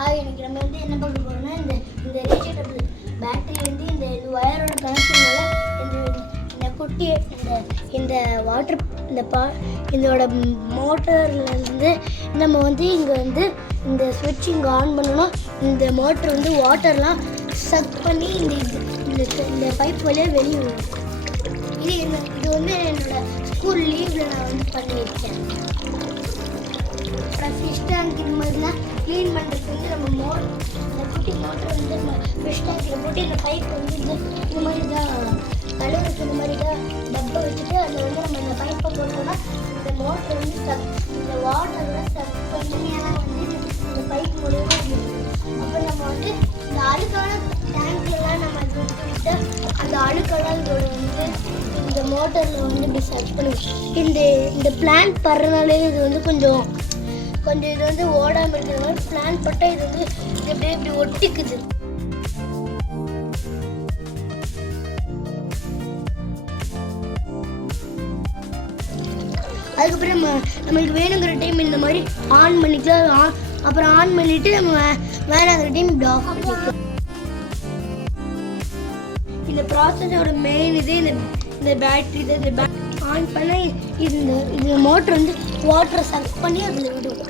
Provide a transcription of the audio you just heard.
Hi, இன்னைக்கு நம்ம வந்து என்ன பார்க்க போறோம்னா இந்த ரீசார்ஜபிள் பேட்டரி வந்து இந்த வயரோட கனெக்ஷனால இந்த குட்டி இந்த வாட்டர் இதோட மோட்டர்லேருந்து நம்ம வந்து இங்கே வந்து இந்த ஸ்விட்ச் இங்கே ஆன் பண்ணணும். இந்த மோட்டர் வந்து வாட்டர்லாம் சக் பண்ணி இந்த பைப் வழியாக வெளியே வரும். இது வந்து என்னோட ஸ்கூல் லீவில் நான் வந்து பண்ணியிருக்கேன். அப்புறம் ஃபிஷ் டேங்க் இது மாதிரிலாம் க்ளீன் பண்ணுறதுக்கு வந்து நம்ம இந்த குட்டி மோட்டர் வந்து நம்ம ஃபிஷ் டேங்கில் போட்டு இந்த பைப் வந்து இது மாதிரி தான் கழுவுக்கு இந்த மாதிரி தான் டப்பை வச்சுட்டு அதில் வந்து நம்ம இந்த பைப்பை போட்டோம்னா இந்த மோட்டர் வந்து இந்த வாட்டரில் சக் பண்ணியெல்லாம் வந்து இந்த பைப் மூலியமாக இருக்கும். அப்போ நம்ம வந்து இந்த அழுக்கான டேங்க்லாம் நம்ம இது விட்டு அந்த அழுக்கெல்லாம் இதோட வந்து இந்த மோட்டரில் வந்து இப்படி சக் பண்ணுவோம். இந்த பிளான்ட் படுறதுனாலே இது வந்து கொஞ்சம் இது வந்து ஓடாமல் இருக்கிற மாதிரி பிளான் போட்டால் இது வந்து இப்படி ஒட்டிக்குது. அதுக்கப்புறம் நம்மளுக்கு வேணுங்கிற டைம் இந்த மாதிரி ஆன் பண்ணிக்கலாம். அப்புறம் ஆன் பண்ணிட்டு நம்ம வேணுங்கிற டைம் இப்படி ஆஃப் பண்ணிக்கலாம். இந்த ப்ராசஸோட மெயின் இது இந்த பேட்டரி தான். இந்த பேட்டரி ஆன் பண்ணால் இந்த மோட்டர் வந்து வாட்டரை சக் பண்ணி அதில் விடும்.